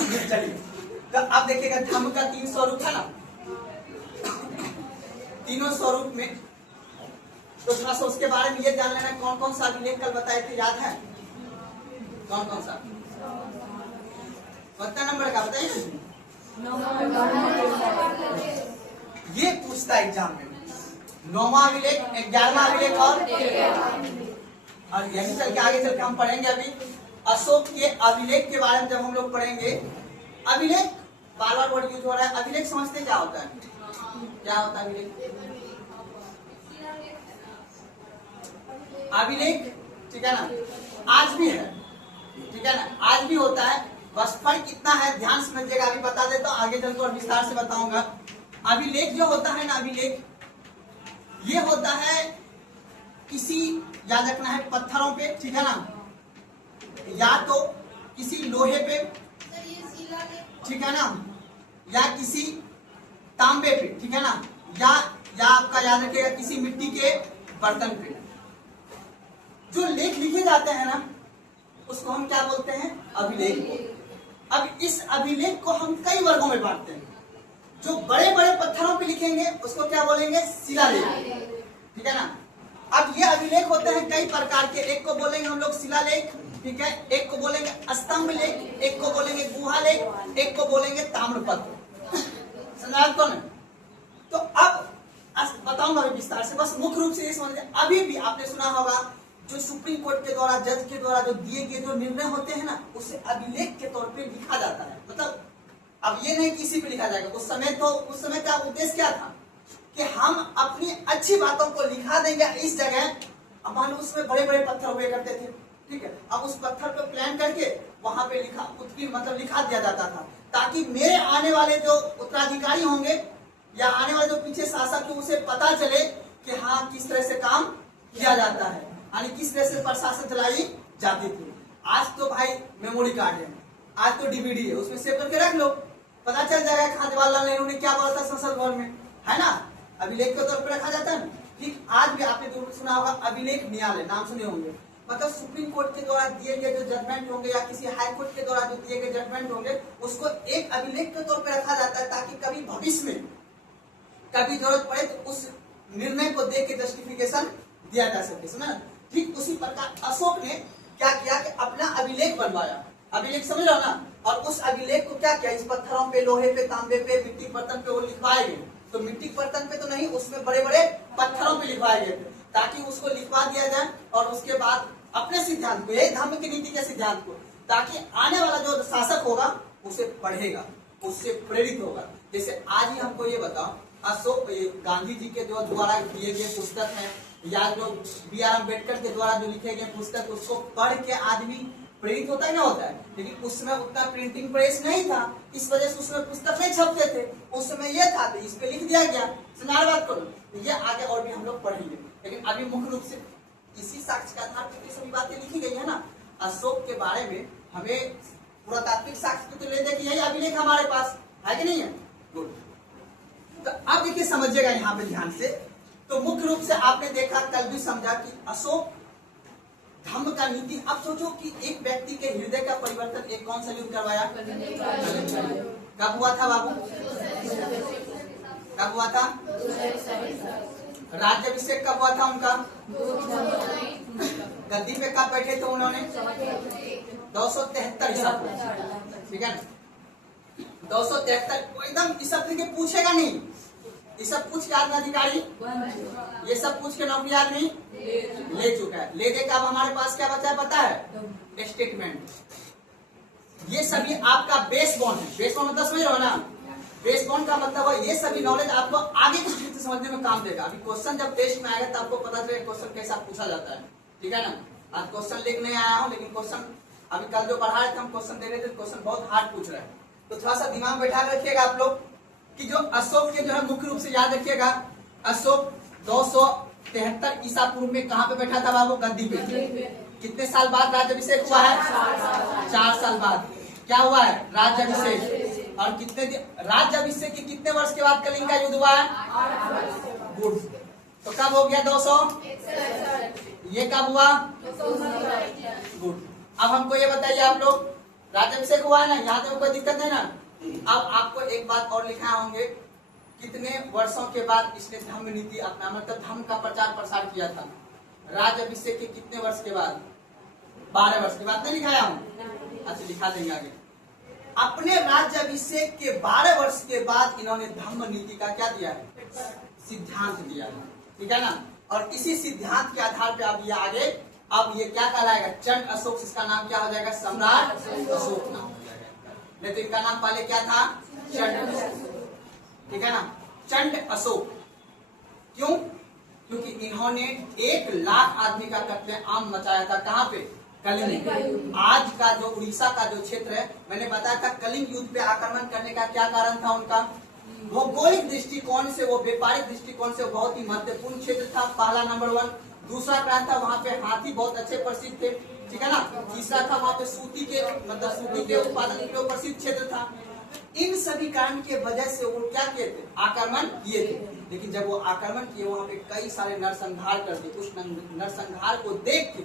चलिए, तो अब देखिएगा धम्म का 3 स्वरूप है ना, तीनों स्वरूप में तो थोड़ा सा उसके बारे में ये जान लेना, कौन कौन सा अभिलेख कल बताए थे, याद है? कौन कौन सा? कितना नंबर का बताइए? ये पूछता है एग्जाम में, 9वां अभिलेख, 11वां अभिलेख और यही चल के आगे चल के हम पढ़ेंगे। अभी अशोक के अभिलेख के बारे में जब हम लोग पढ़ेंगे, अभिलेख बार बार वर्ड यूज हो रहा है, अभिलेख समझते क्या होता है? क्या होता है अभिलेख? अभिलेख, ठीक है ना, आज भी है, ठीक है ना, आज भी होता है, बस फर्क कितना है ध्यान समझिएगा। अभी बता देता हूँ, आगे चलकर और विस्तार से बताऊंगा। अभिलेख जो होता है ना, अभिलेख ये होता है किसी, याद रखना है, पत्थरों पे, ठीक है ना, या तो किसी लोहे पे, ठीक है ना, या किसी तांबे पे, ठीक है ना, या आपका याद रखिएगा किसी मिट्टी के बर्तन पे जो लेख लिखे जाते हैं ना, उसको हम क्या बोलते हैं? अभिलेख को। अब इस अभिलेख को हम कई वर्गों में बांटते हैं। जो बड़े बड़े पत्थरों पे लिखेंगे उसको क्या बोलेंगे? शिलालेख, ठीक है ना। अब ये अभिलेख होते हैं कई प्रकार के, एक को बोलेंगे हम लोग शिलालेख, ठीक है, एक को बोलेंगे स्तंभ लेख, एक को बोलेंगे गुहा लेख, एक को बोलेंगे ताम्रपत्र। समझा कौन? तो अब बताऊंगा विस्तार से, बस मुख्य रूप से ये समझ। अभी भी आपने सुना होगा जो सुप्रीम कोर्ट के द्वारा, जज के द्वारा जो दिए गए जो निर्णय होते हैं ना, उसे अभिलेख के तौर पे लिखा जाता है। मतलब अब ये नहीं किसी पे लिखा जाएगा, उस समय का उद्देश्य क्या था कि हम अपनी अच्छी बातों को लिखा देंगे इस जगह। अब मान लो उसमें बड़े बड़े पत्थर हुए करते थे, ठीक है, अब उस पत्थर पे प्लान करके वहां पे लिखा दिया जाता था, ताकि मेरे आने वाले जो उत्तराधिकारी होंगे या आने वाले जो पीछे शासक है उसे पता चले कि हाँ किस तरह से काम किया जाता है, यानी किस तरह से प्रशासन चलाई जाती थी। आज तो भाई मेमोरी कार्ड है, आज तो डीवीडी है, उसमें सेव करके रख लो, पता चल जाएगा कहाँ जवाहरलाल नेहरू ने क्या बोला था संसद भवन में, है ना। अभिलेख के तौर पर रखा जाता है। ठीक आज भी आपने जरूर सुना होगा अभिलेख न्यायालय, नाम सुने होंगे। मतलब सुप्रीम कोर्ट के द्वारा दिए गए जो जजमेंट होंगे या किसी हाई कोर्ट के द्वारा जो दिए गए जजमेंट होंगे, उसको एक अभिलेख के तौर पर रखा जाता है, ताकि कभी भविष्य में कभी जरूरत पड़े तो उस निर्णय को देख के जस्टिफिकेशन दिया जा सके। सुना? ठीक उसी प्रकार अशोक ने क्या किया कि अपना अभिलेख बनवाया। अभिलेख समझ रहे हो ना? और उस अभिलेख को क्या किया, इस पत्थरों पे, लोहे पे, तांबे पे, मिट्टी बर्तन पे वो लिखवाए गए। तो मिट्टी बर्तन पे तो नहीं, उसमें बड़े बड़े पत्थरों पे लिखवाए गए थे, ताकि उसको लिखवा दिया जाए और उसके बाद अपने सिद्धांत को, यही धम्म की नीति के सिद्धांत को, ताकि आने वाला जो शासक होगा उसे पढ़ेगा, उससे प्रेरित होगा। जैसे आज ही हमको ये बताओ, अशोक गांधी जी के जो द्वारा दिए गए पुस्तक है या जो B.R. अम्बेडकर के द्वारा जो लिखे गए पुस्तक, उसको पढ़ के आदमी प्रेरित होता है ना होता है। लेकिन उस समय उतना प्रिंटिंग प्रेस नहीं था, इस वजह से उसमें पुस्तक नहीं छपते थे। उस समय ये था तो इस पे लिख दिया गया। सुनार बात करो, तो ये आगे और भी हम लोग पढ़ेंगे, लेकिन अभी मुख्य रूप से इसी साक्ष्य के आधार पर सभी बातें लिखी गई है ना। अशोक के बारे में हमें पुरातात्विक साक्ष्य तो ले दे कि यही अभिलेख हमारे पास है कि नहीं है। गुड। तो अब देखिए समझिएगा यहाँ पे ध्यान से। तो मुख्य रूप से आपने देखा, कल भी समझा कि अशोक धम्म का नीति। अब सोचो कि एक व्यक्ति के हृदय का परिवर्तन एक कौन सा युद्ध करवाया? कब हुआ था बाबू? कब हुआ था? राज्याभिषेक कब हुआ था उनका? गद्दी पे कब बैठे थे उन्होंने? 273 ईसा पूर्व, ठीक है ना। 273 एकदम ये सब के पूछेगा नहीं, ये सब पूछ के आदमी अधिकारी, ये सब पूछ के नौकरी आदमी ले चुका है। ले दे के अब हमारे पास क्या बचा है पता है? स्टेटमेंट। ये सभी आपका बेस बॉन्ड है। बेस बॉन्ड मतलब समझ रहे हो ना? बेस बॉन्ड का मतलब है ये सभी नॉलेज आपको आगे की स्थिति समझने में काम देगा। अभी क्वेश्चन जब टेस्ट में आएगा तब आपको पता चलेगा क्वेश्चन कैसा पूछा जाता है, ठीक है ना। आज क्वेश्चन लेके नहीं आया हूँ, लेकिन क्वेश्चन अभी कल जो पढ़ा रहे थे हम क्वेश्चन दे रहे थे, क्वेश्चन बहुत हार्ड पूछ रहे हैं। तो थोड़ा सा दिमाग में बैठा रखिएगा आप लोग कि जो अशोक के जो है मुख्य रूप से याद रखिएगा, अशोक 273 ईसा पूर्व में कहाँ पे बैठा था बाबू? गद्दी पे। कितने साल बाद राज्याभिषेक हुआ है? 4 साल बाद। क्या हुआ है? राज्याभिषेक। और कितने राज्याभिषेक के कितने वर्ष के बाद कलिंग का युद्ध हुआ है? गुड। तो कब हो गया 200? ये कब हुआ? गुड। अब हमको ये बताइए आप लोग राज्याभिषेक हुआ है ना, यहाँ तक कोई दिक्कत नहीं ना। अब आपको एक बात और लिखा होंगे, कितने वर्षों के बाद इसने धम्म नीति अपना, मतलब धम्म का प्रचार प्रसार किया था। राज्याभिषेक के कितने वर्ष के बाद? 12 वर्ष के बाद नहीं लिखाया हूँ? अच्छा लिखा देंगे आगे। अपने राज्याभिषेक के 12 वर्ष के बाद इन्होंने धम्म नीति का क्या दिया है? सिद्धांत दिया है, ठीक है ना। और इसी सिद्धांत के आधार पे अब ये आगे, अब ये क्या कहलाएगा? चंड अशोक। इसका नाम क्या हो जाएगा? सम्राट अशोक नाम हो जाएगा। नहीं तो इनका नाम पहले क्या था? चंड अशोक, ठीक है ना। चंड अशोक क्यों? क्योंकि इन्होंने 1 लाख आदमी का कत्लेआम मचाया था। कहाँ पे? कलिंग। आज का जो उड़ीसा का जो क्षेत्र है, मैंने बताया था कलिंग युद्ध पे आक्रमण करने का क्या कारण था उनका? भौगोलिक दृष्टिकोण से, वो व्यापारिक दृष्टिकोण से बहुत ही महत्वपूर्ण क्षेत्र था, पहला नंबर 1। दूसरा कारण था वहाँ पे हाथी बहुत अच्छे प्रसिद्ध थे, ठीक है ना। तीसरा था वहाँ पे सूती के, मतलब सूती के उत्पादन के लिए प्रसिद्ध क्षेत्र था। इन सभी कारण के वजह से वो क्या किए थे? आक्रमण किए थे। लेकिन जब वो आक्रमण किए, वहाँ पे कई सारे नरसंहार कर दिए। उस नरसंहार को देख के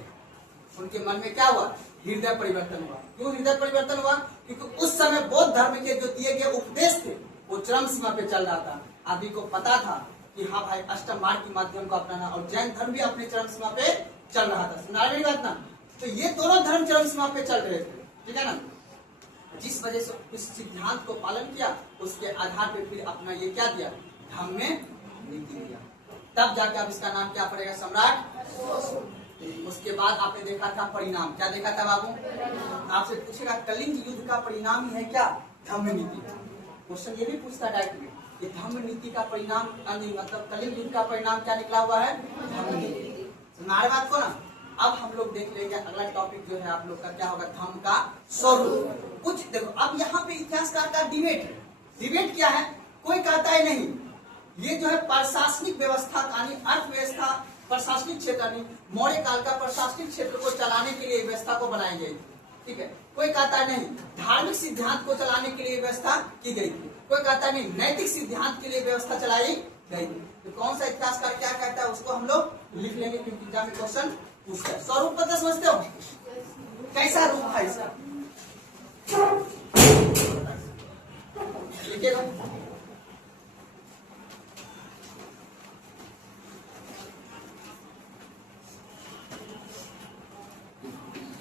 उनके मन में क्या हुआ? हृदय परिवर्तन हुआ। क्यों हृदय परिवर्तन हुआ? क्योंकि उस समय बौद्ध धर्म के जो दिए गए उपदेश थे वो चरम सीमा पे चल रहा था। आदि को पता था कि हाँ भाई अष्टम मार्ग के माध्यम को अपनाना, और जैन धर्म भी अपने चरम सीमा पे चल रहा था। सुना रही बात ना? तो ये दोनों धर्म चरम सीमा पे चल रहे थे, ठीक है ना। जिस वजह से इस सिद्धांत को पालन किया, उसके आधार पे फिर अपना ये क्या दिया? धम्म में नीति दिया। तब जाके अब इसका नाम क्या पड़ेगा? सम्राट। उसके बाद आपने देखा था परिणाम। क्या देखा था बाबू? आपसे पूछेगा कलिंग युद्ध का परिणाम ही है क्या? धम्म नीति। क्वेश्चन ये भी पूछता डायरेक्ट में, ये धम्म नीति का परिणाम, मतलब कलिंग युद्ध का परिणाम क्या निकला हुआ है? धम्म नीति। सुना बात को ना। अब हम लोग देख लेंगे अगला टॉपिक जो है आप लोग का क्या होगा? धम्म का स्वरूप। कुछ देखो, अब यहाँ पे इतिहासकार का डिबेट है। डिबेट क्या है? कोई कहता है नहीं, ये जो है प्रशासनिक व्यवस्था यानी अर्थव्यवस्था, प्रशासनिक क्षेत्र नहीं, मौर्य काल का प्रशासनिक क्षेत्र को चलाने के लिए व्यवस्था को बनाई गई, ठीक है। कोई कहता है नहीं, धार्मिक सिद्धांत को चलाने के लिए व्यवस्था की गई थी। कोई कहता है नहीं, नैतिक सिद्धांत के लिए व्यवस्था चलाई गई थी। तो कौन सा इतिहासकार क्या कहता है उसको हम लोग लिख लेंगे, क्योंकि एग्जाम में क्वेश्चन पूछता है। स्वरूप पता समझते हो? कैसा रूप था इसका? लिखिएगा।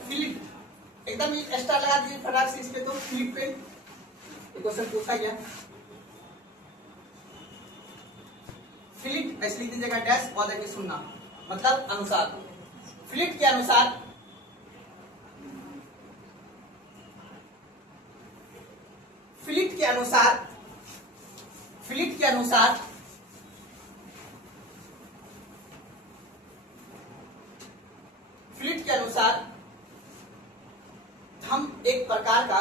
फिलिप, एकदम एक्स्ट्रा लगा दीजिए फटाक से इस पे। तो फिलिप पे क्वेश्चन पूछा गया। फिलिप ऐसे लिख दीजिएगा डैश, और देखिए सुनना, मतलब अनुसार। फिलिप के अनुसार फिलिप के अनुसार फिलिप के अनुसार फिलिप के अनुसार धम्म एक प्रकार का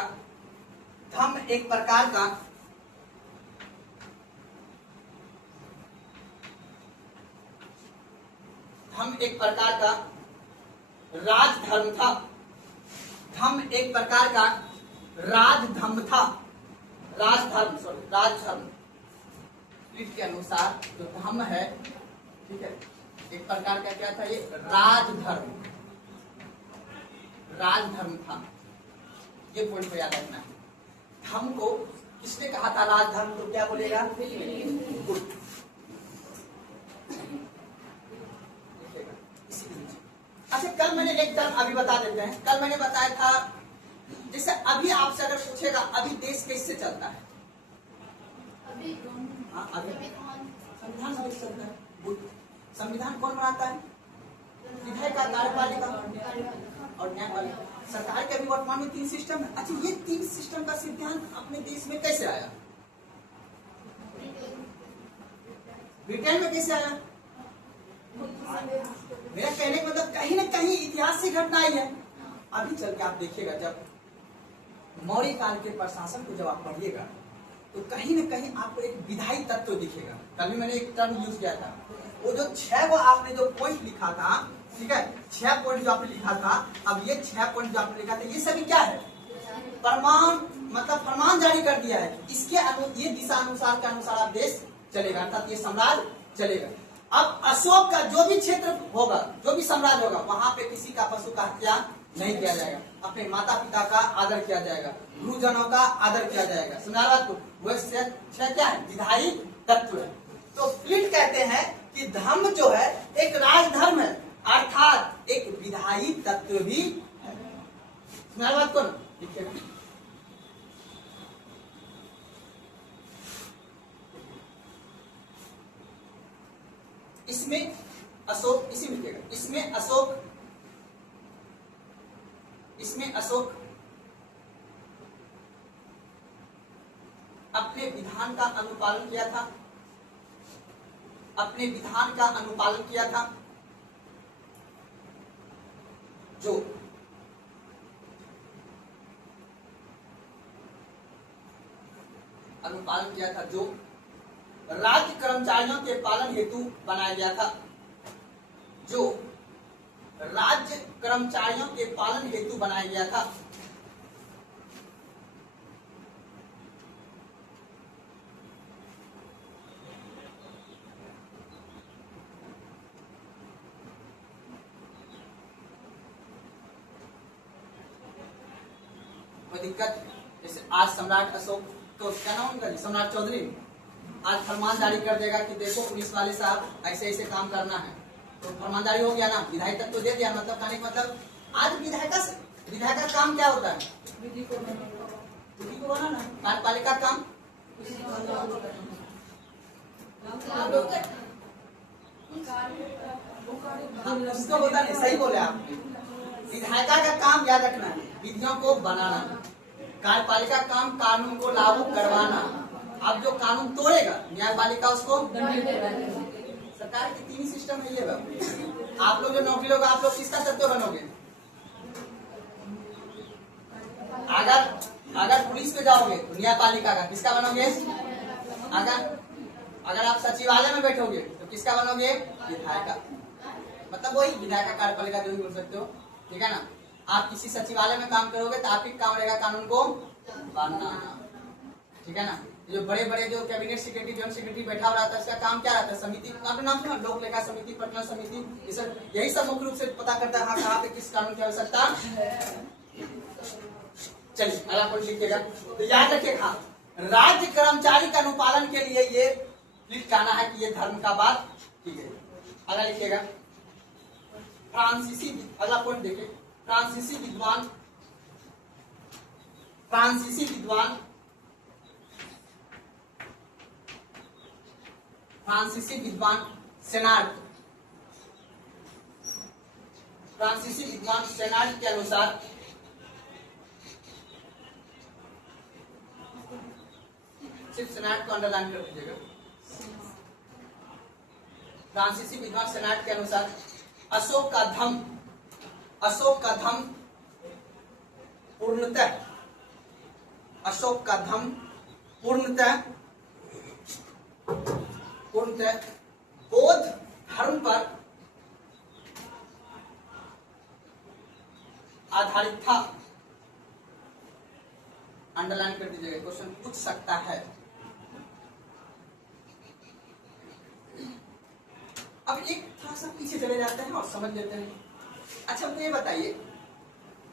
राजधर्म था। धम्म एक प्रकार का राजधर्म था। राजधर्म फिलिप के अनुसार जो धम्म है, ठीक है, एक प्रकार का क्या था? ये राजधर्म था। ये पॉइंट को याद रखना है। धम्म को किसने कहा था राजधर्म? तो क्या बोलेगा? अच्छा, कल मैंने एक टर्म अभी बता देते हैं। कल मैंने बताया था, जैसे अभी आपसे अगर पूछेगा अभी देश कैसे चलता है? अभी संविधान से चलता है। संविधान कौन बनाता है? विधायिका, कार्यपालिका और न्यायपालिका। सरकार के अभी वर्तमान में 3 सिस्टम है। अच्छा, ये 3 सिस्टम का सिद्धांत अपने देश में कैसे आया? ब्रिटेन में कैसे आया? मेरा कहने का मतलब कहीं न कहीं इतिहास से घटना आई है। अभी चल के आप देखिएगा, जब मौर्य काल के प्रशासन को जब आप पढ़िएगा तो कहीं न कहीं आपको एक विधायी तत्व दिखेगा। कल भी मैंने एक टर्म यूज किया था, वो जो 6 वो आपने जो पॉइंट लिखा था, ठीक है, 6 पॉइंट जो आपने लिखा था, अब ये 6 पॉइंट जो आपने लिखा था, ये सभी क्या है? फरमान जारी कर दिया है। इसके ये दिशा अनुसार के अनुसार आप देश चलेगा, अर्थात ये साम्राज्य चलेगा। अब अशोक का जो भी क्षेत्र होगा, जो भी साम्राज्य होगा, वहां पे किसी का पशु का हत्या नहीं किया जाएगा। अपने माता पिता का आदर किया जाएगा, गुरुजनों का आदर किया जाएगा। सुना बात को, वह क्या है? विधायी तत्व है। तो फ्लिंट कहते हैं कि धर्म जो है एक राजधर्म है, अर्थात एक विधायी तत्व भी है। सुना बात को ना, इसमें अशोक, इसी में लिखेगा, इसमें अशोक अपने विधान का अनुपालन किया था, अपने विधान का अनुपालन किया था, जो अनुपालन किया था, जो राज्य कर्मचारियों के पालन हेतु बनाया गया था, जो राज्य कर्मचारियों के पालन हेतु बनाया गया था। कोई दिक्कत? जैसे आज सम्राट अशोक, तो क्या नाम उनका, सम्राट चौधरी, आज फरमान जारी कर देगा कि देखो पुलिस वाले साहब ऐसे ऐसे काम करना है, तो फरमान जारी हो गया ना, विधायक तक तो दे दिया। मतलब कहने का मतलब आज विधायक का काम क्या होता है? विधि को बनाना। कार्यपालिका काम उसको होता नहीं, सही बोले आप। विधायिका का काम याद रखना है, विधियों को बनाना। कार्यपालिका काम कानून को लागू करवाना। अब जो कानून तोड़ेगा, न्यायपालिका उसको सरकार की 3 सिस्टम है ये। आप लोग जो नौकरी होगा, आप लोग किसका तत्व बनोगे? अगर पुलिस में जाओगे तो न्यायपालिका का किसका बनोगे? अगर आप सचिवालय में बैठोगे तो किसका बनोगे? विधायक का। मतलब वही विधायक का, कार्यपालिका जो भी बोल सकते हो, ठीक है ना। आप किसी सचिवालय में काम करोगे तो आपकी काम रहेगा कानून को बनाना, ठीक है ना। जो बड़े बड़े जो कैबिनेट सेक्रेटरी, जॉइंट सेक्रेटरी बैठा हुआ रहता है, इसका काम क्या रहता है? समिति, नाम सुना, लोक लेखा समिति, पटना समिति, ये सब यही सब मुख्य रूप से पता करता है हाँ कहाँ पे किस कानून की आवश्यकता। चलिए अगला पॉइंट लिखिएगा, तो याद रखिए, हाँ, राज्य कर्मचारी का अनुपालन के लिए ये लिख जाना है कि ये धर्म का बात की गई। अगला लिखिएगा, फ्रांसीसी, अगला पॉइंट देखिए, फ्रांसीसी विद्वान सेनाट के अनुसार सिर्फ सेनाट को अंडरलाइन कर दीजिएगा। फ्रांसीसी विद्वान सेनाट के अनुसार अशोक का धम पूर्णतः बौद्ध धर्म पर आधारित था। अंडरलाइन कर दीजिएगा, क्वेश्चन पूछ सकता है। अब एक थोड़ा सा पीछे चले जाते हैं और समझ लेते हैं। अच्छा मुझे ये बताइए,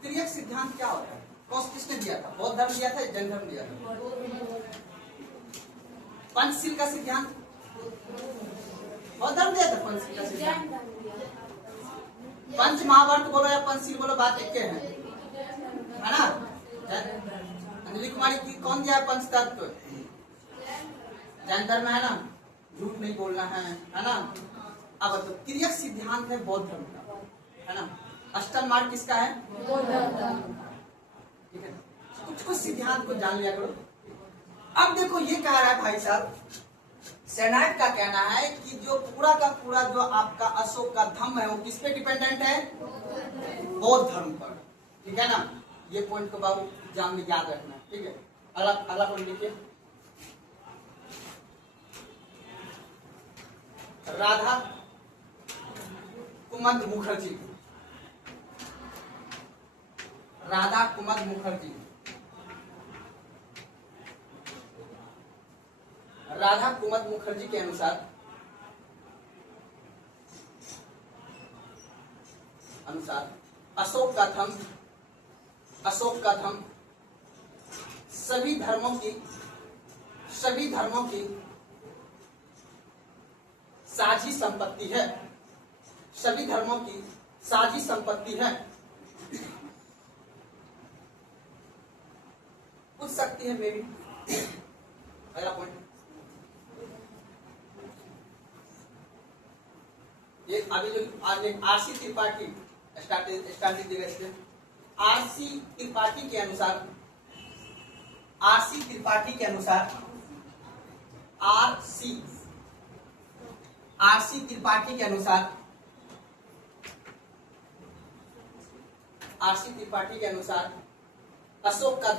त्रियक सिद्धांत क्या होता है? किसने दिया था? बौद्ध धर्म दिया था, जैन धर्म दिया था? पंचशील का सिद्धांत बौद्ध धर्म दिया था। पंचशील का सिद्धांत, पंच महावर्त बोलो या पंचशील बोलो, बात एक है ना। अंजलि कुमारी की कौन दिया है? पंच तत्व जैन धर्म है ना, झूठ नहीं बोलना है ना। अब तो त्रियक सिद्धांत है बौद्ध धर्म का, है ना। अष्टम मार्ग किसका है? बौद्ध धर्म, ठीक है। कुछ सिद्धांत को जान लिया करो। अब देखो ये कह रहा है भाई साहब, सेनाट का कहना है कि जो पूरा का पूरा जो आपका अशोक का धर्म है वो किस पे डिपेंडेंट है? बौद्ध धर्म पर, ठीक है ना। ये पॉइंट को बाबू जान में याद रखना, ठीक है। अगला पॉइंट लिखिए, राधा कुमुद मुखर्जी। राधा कुमुद मुखर्जी, राधा कुमुद मुखर्जी के अनुसार अशोक का धम्म सभी धर्मों की साझी संपत्ति है। सभी धर्मों की साझी संपत्ति है। पूछ सकती है मे भी। अगला पॉइंट, ये अभी जो आरसी त्रिपाठी स्टार्टिंग देगा इसमें। आरसी त्रिपाठी के अनुसार आरसी त्रिपाठी के अनुसार अशोक का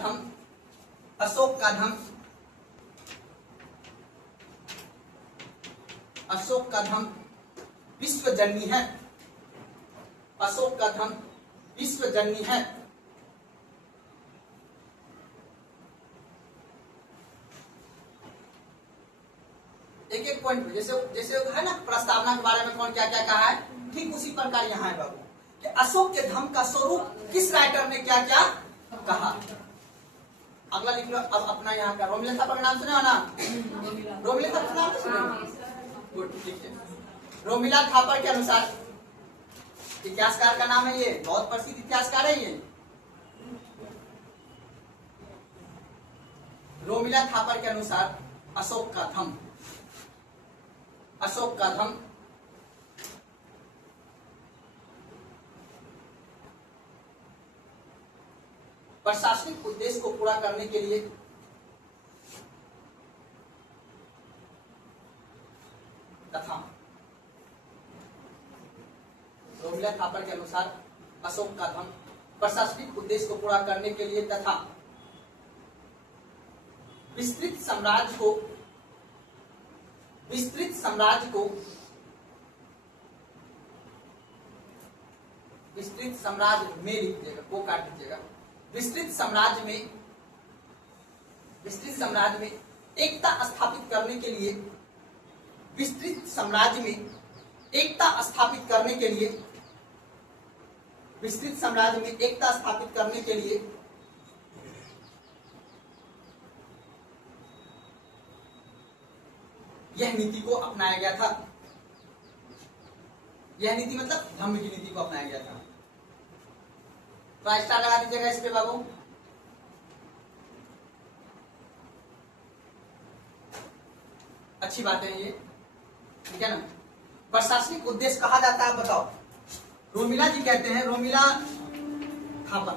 धम्म विश्वजननी है। अशोक का धम्म विश्वजननी है। एक एक पॉइंट जैसे है ना, प्रस्तावना के बारे में कौन क्या क्या कहा है, ठीक उसी प्रकार यहाँ है बाबू कि अशोक के धम्म का स्वरूप किस राइटर ने क्या क्या कहा। अगला लिख लो। अब अपना यहाँ का रोमिला थापर का नाम सुने हो ना? रोमिला थापर का नाम सुने? गुड, ठीक है। रोमिला थापर के अनुसार, इतिहासकार का नाम है ये, बहुत प्रसिद्ध इतिहासकार है ये। रोमिला थापर के अनुसार अशोक का धम्म प्रशासनिक उद्देश्य को पूरा करने के लिए तथा रोमिला थापर के अनुसार अशोक का धम्म प्रशासनिक उद्देश्य को पूरा करने के लिए तथा विस्तृत साम्राज्य में लिखिएगा, वो काट दीजिएगा। विस्तृत साम्राज्य में एकता स्थापित करने के लिए यह नीति को अपनाया गया था। यह नीति मतलब धम्म की नीति को अपनाया गया था। तो स्टार लगा दीजिएगा इस पे बाबू। अच्छी बात है ये, ठीक है ना। प्रशासनिक उद्देश्य कहा जाता है, बताओ। रोमिला जी कहते हैं, रोमिला थापर,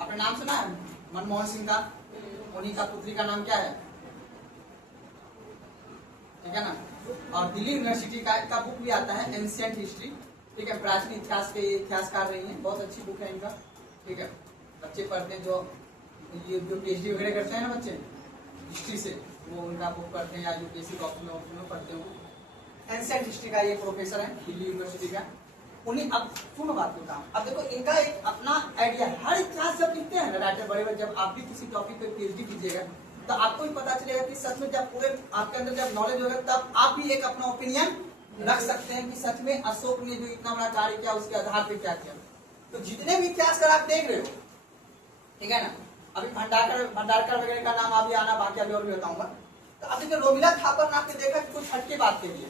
अपना नाम सुना है? मनमोहन सिंह का, उन्हीं का पुत्री का नाम क्या है, ठीक है ना। और दिल्ली यूनिवर्सिटी का बुक भी आता है, एंशिएंट हिस्ट्री, ठीक है। प्राचीन इतिहास के इतिहासकार रही हैं, बहुत अच्छी बुक है इनका, ठीक है। बच्चे पढ़ते हैं, जो PhD वगैरह करते हैं ना बच्चे हिस्ट्री से, वो उनका बुक पढ़ते हैं, या यूपीएससी कॉपी में पढ़ते हैं। एंशिएंट हिस्ट्री का ये प्रोफेसर है दिल्ली यूनिवर्सिटी का। उन्हीं, अब सुनो बात को काम, अब देखो इनका एक अपना आइडिया है। हर इतिहास जब लिखते हैं ना राइटर बड़े, जब आप भी किसी टॉपिक पे PhD कीजिएगा तो आपको भी पता चलेगा कि सच में जब पूरे आपके अंदर जब नॉलेज होगा तब आप भी एक अपना ओपिनियन रख सकते हैं कि सच में अशोक ने जो इतना बड़ा कार्य किया उसके आधार पे क्या किया। तो जितने भी इतिहासकार आप देख रहे हो, ठीक है ना, अभी भंडारकर वगैरह का नाम अभी आना बाकी, अभी और भी बताऊंगा। तो अभी जो रोमिला थापर ने आपने देखा कुछ हटके बात के लिए,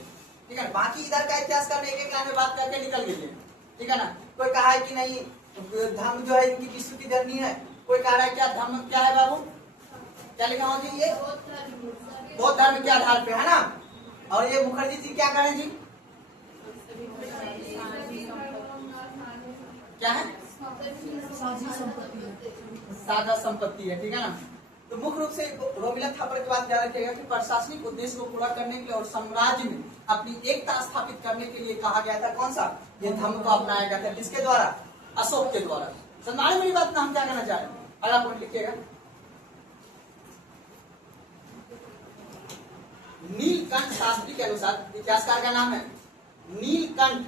ठीक है। बाकी इधर का इतिहासकार एक एक लाइन में बात करके निकल गई, ठीक है ना। कोई कहा है कि नहीं धर्म जो है इनकी विश्व की जननी है, कोई कह रहा है क्या धर्म क्या है बाबू, क्या लिखा हो जी, ये बौद्ध धर्म के आधार पे है ना। और ये मुखर्जी जी क्या करें जी, क्या है, साझा संपत्ति है, ठीक है ना। तो मुख्य रूप से रोमिला थापर की बात ध्यान रखिएगा कि प्रशासनिक उद्देश्य को पूरा करने के लिए और साम्राज्य में अपनी एकता स्थापित करने के लिए कहा गया था, कौन सा, ये धम्म को अपनाया गया था। किसके द्वारा, अशोक के द्वारा। समझाने वाली बात ना, हम क्या कहना चाह रहे हैं, अगला पॉइंट लिखिएगा। नीलकंठ शास्त्री के अनुसार, इतिहासकार का नाम है नीलकंठ,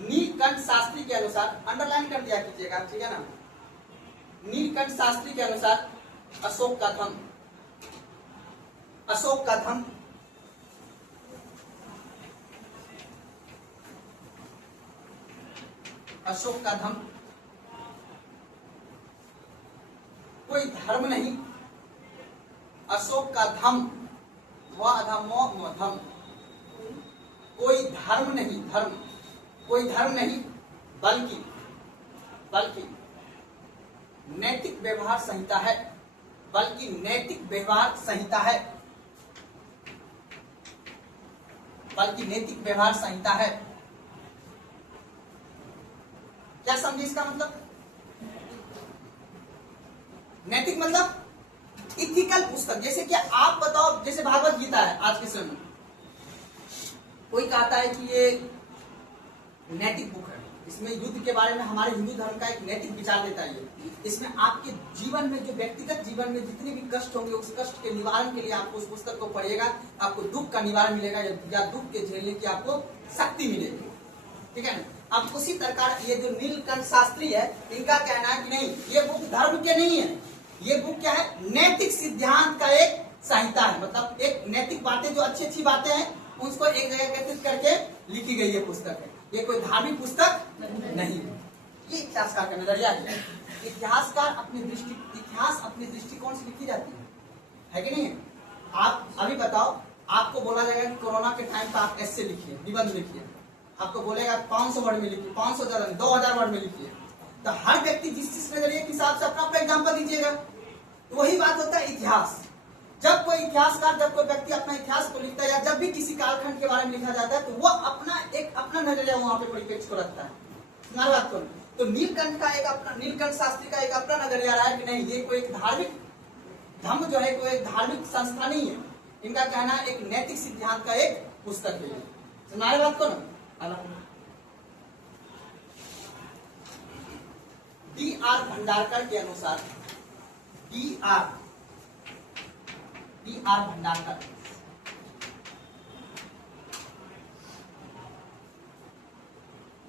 नीलकंठ शास्त्री के अनुसार, अंडरलाइन कर दिया कीजिएगा, ठीक है ना। नीलकंठ शास्त्री के अनुसार अशोक का धम्म अशोक का धम, कोई धर्म नहीं, अशोक का धम, धम, कोई धर्म नहीं, धर्म, कोई धर्म नहीं, बल्कि बल्कि नैतिक व्यवहार संहिता है, बल्कि नैतिक व्यवहार संहिता है, बल्कि नैतिक व्यवहार संहिता है। क्या समझे इसका मतलब? नैतिक मतलब इथिकल पुस्तक। जैसे कि आप बताओ, जैसे भागवत गीता है आज के समय में, कोई कहता है कि ये नैतिक बुक है, इसमें युद्ध के बारे में हमारे हिंदू धर्म का एक नैतिक विचार देता है। इसमें आपके जीवन में जो व्यक्तिगत जीवन में जितने भी कष्ट होंगे उस कष्ट के निवारण के लिए आपको उस पुस्तक को पढ़िएगा, आपको दुख का निवारण मिलेगा या दुख के झेलने की आपको शक्ति मिलेगी। ठीक है ना। अब उसी प्रकार ये जो नीलकंठ शास्त्री है, इनका कहना है कि नहीं, ये बुक धर्म के नहीं है, ये बुक क्या है, नैतिक सिद्धांत का एक संहिता है। मतलब एक नैतिक बातें जो अच्छी अच्छी बातें हैं उसको एक जगह एकत्रित करके लिखी गई ये पुस्तक है। ये कोई धार्मिक पुस्तक नहीं है। ये इतिहासकार का नजरिया है। इतिहासकार इतिहास अपने दृष्टिकोण से लिखी जाती है कि नहीं? आप अभी बताओ, आपको बोला जाएगा कि कोरोना के टाइम पर आप ऐसे लिखिए, निबंध लिखिए, आपको बोलेगा 500 वर्ड में लिखिए, 500 ज्यादा 2000 वर्ड में लिखिए। तो हर व्यक्ति जिस नजरिए के हिसाब से अपना अपना एग्जाम्पल दीजिएगा। तो वही बात होता है इतिहास। जब कोई इतिहासकार, जब कोई व्यक्ति अपना इतिहास को लिखता है या जब भी किसी कालखंड के बारे में लिखा जाता है तो वो अपना नजरिया वहां पे परिपेक्ष को रखता है। तुम्हारी बात करो तो नीलकंठ शास्त्री का एक अपना नजरिया रहा है कि नहीं, ये कोई एक धार्मिक धर्म जो है, कोई एक धार्मिक संस्था नहीं है। इनका कहना है एक नैतिक सिद्धांत का एक पुस्तक है। तुम्हारी बात करो ना। D.R. भंडारकर के अनुसार, D.R. भंडारकर,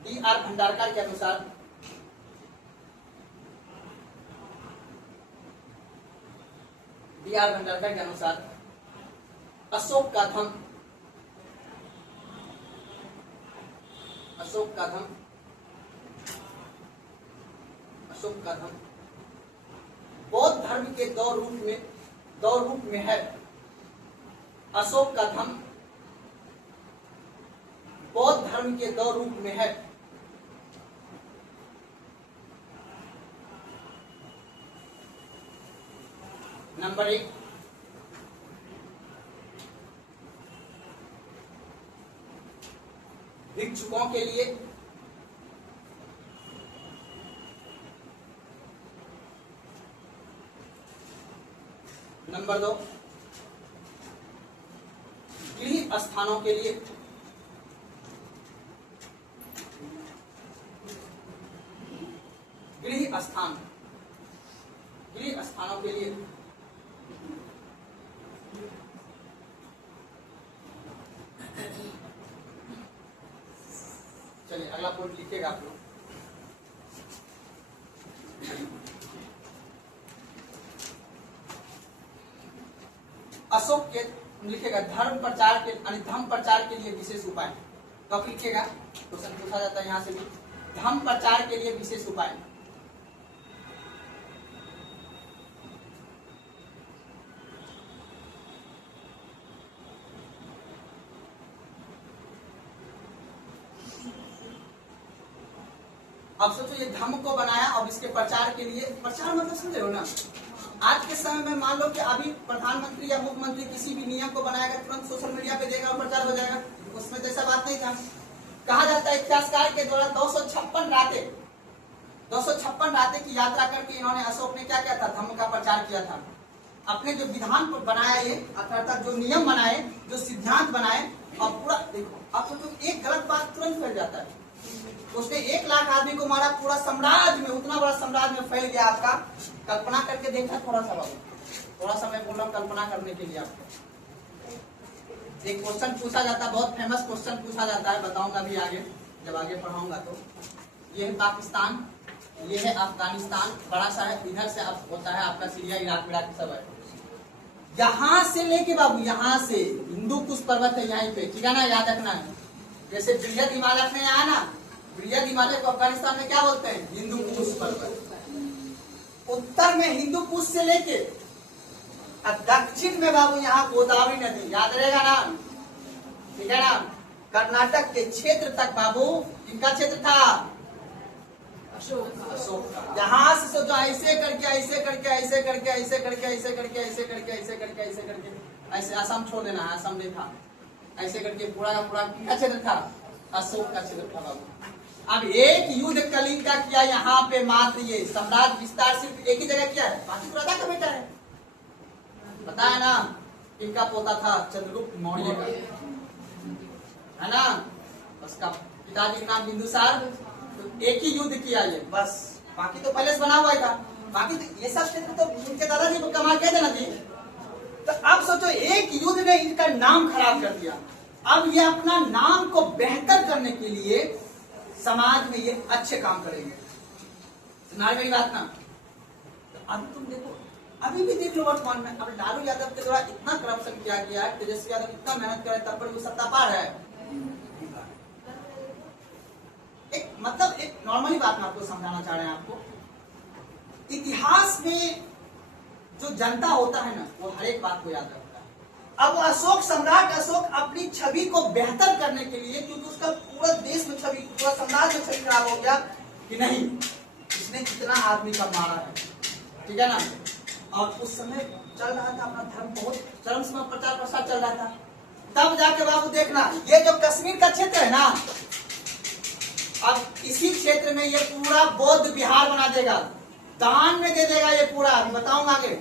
D.R. भंडारकर के अनुसार D.R. भंडारकर के अनुसार अशोक का धम, अशोक का धम, अशोक का धम बौद्ध धर्म के दो रूप में है। अशोक का धम बौद्ध धर्म के 2 रूप में है। नंबर 1, भिक्षुकों के लिए, नंबर 2, गृह स्थानों के लिए, गृह स्थानों के लिए, चलिए अगला पॉइंट लिखिएगा आप लोग। अशोक के लिखेगा धर्म प्रचार के लिए विशेष उपाय। तो आप लिखिएगा, क्वेश्चन पूछा जाता है यहां से भी, धर्म प्रचार के लिए विशेष उपाय। अब सोचो ये धर्म को बनाया और इसके प्रचार के लिए, प्रचार मतलब समझ रहे हो ना, आज के समय में मान लो कि अभी प्रधानमंत्री या मुख्यमंत्री किसी भी नियम को बनाएगा, तुरंत सोशल मीडिया पे देगा और प्रचार हो जाएगा। उसमें तो ऐसा बात नहीं था। कहा जाता है इतिहासकार के द्वारा 256 रातें की यात्रा करके इन्होंने, अशोक ने क्या किया था, धर्म का प्रचार किया था। अपने जो विधान बनाया, ये अर्थात जो नियम बनाए, जो सिद्धांत बनाए, और पूरा देखो आप तो एक गलत बात तुरंत फैल जाता है। उसने 1 लाख आदमी को मारा, पूरा साम्राज्य में, उतना बड़ा साम्राज्य में फैल गया। आपका कल्पना करके देखा थोड़ा सा बाबू, थोड़ा सा मैं बोल रहा हूँ कल्पना करने के लिए आपको। एक क्वेश्चन पूछा जाता है, बहुत फेमस क्वेश्चन पूछा जाता है, बताऊंगा अभी आगे, जब आगे पढ़ाऊंगा तो। ये है पाकिस्तान, ये है अफगानिस्तान, बड़ा सा है, इधर से अब होता है आपका सीरिया, इराक विराक सब है। यहाँ से लेके बाबू, यहाँ से हिंदू कुश पर्वत है यहीं पे, ठीक है ना, याद रखना है। जैसे बृहद हिमालय में यहाँ ना, बृहद हिमालय को अफगानिस्तान में क्या बोलते हैं? हिंदू कुश पर्वत। उत्तर में हिंदू कुश से लेके दक्षिण में बाबू यहाँ गोदावरी नदी, याद रहेगा ना, ठीक है ना। कर्नाटक के क्षेत्र तक बाबू इनका क्षेत्र था अशोक का। यहाँ से सोचो ऐसे करके ऐसे करके ऐसे करके ऐसे करके ऐसे करके ऐसे करके ऐसे करके ऐसे करके ऐसे असम छोड़ देना है, असम नहीं था, ऐसे करके पूरा का पूरा किसका क्षेत्र था? अशोक का क्षेत्र था बाबू। अब एक युद्ध कलिंग का किया यहाँ पे मात्र ये सम्राट विस्तार सिर्फ एक ही जगह किया है, बाकी तो राजा का बेटा है, पता है ना। इनका पोता था चंद्रगुप्त मौर्य का, है ना, उसका पिताजी का नाम बिंदुसार। तो एक ही युद्ध किया ये बस, बाकी तो पहले से बना हुआ था, बाकी तो ये सब क्षेत्र तो उनके दादाजी को कमाल कहते ना जी। तो अब सोचो एक युद्ध ने इनका नाम खराब कर दिया, अब ये अपना नाम को बेहतर करने के लिए समाज में ये अच्छे काम करेंगे। सुना मेरी बात ना। तो अभी तुम देखो, अभी भी देख लो वर्तमान में, अब लालू यादव के द्वारा इतना करप्शन किया गया है, तेजस्वी यादव इतना मेहनत करे तब पर वो सत्ता पार है। एक मतलब एक नॉर्मली बात मैं आपको समझाना चाह रहे हैं आपको। इतिहास में जो जनता होता है ना, वो हर एक बात को याद रखता है। अब अशोक सम्राट अशोक अपनी छवि को बेहतर करने के लिए, क्योंकि उसका पूरा देश में छवि, पूरा समाज में छवि खराब हो गया कि नहीं इसने कितना आदमी का मारा है, ठीक है ना। और उस समय चल रहा था अपना धर्म, बहुत चरम समय प्रचार प्रसार चल रहा था। तब जाके बाबू देखना, ये जो कश्मीर का क्षेत्र है ना, अब इसी क्षेत्र में ये पूरा बौद्ध विहार बना देगा, दान में दे देगा ये पूरा, अभी बताऊंगा आगे।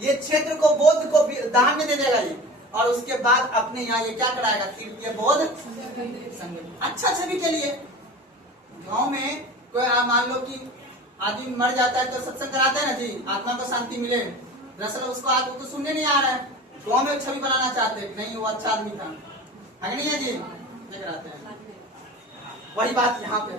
ये क्षेत्र को बौद्ध को दान में दे देगा ये, और उसके बाद अपने यहाँ ये क्या कराएगा? तृतीय बौद्ध संगठन। अच्छा छवि के लिए गांव में कोई मान लो कि आदमी मर जाता है तो सत्संग कराते हैं ना जी, आत्मा को शांति मिले। दरअसल उसको आज तो सुनने नहीं आ रहा है, गांव में छवि बनाना चाहते हैं, नहीं वो अच्छा आदमी था, है नहीं है जी, नहीं कराते हैं। वही बात यहाँ पे।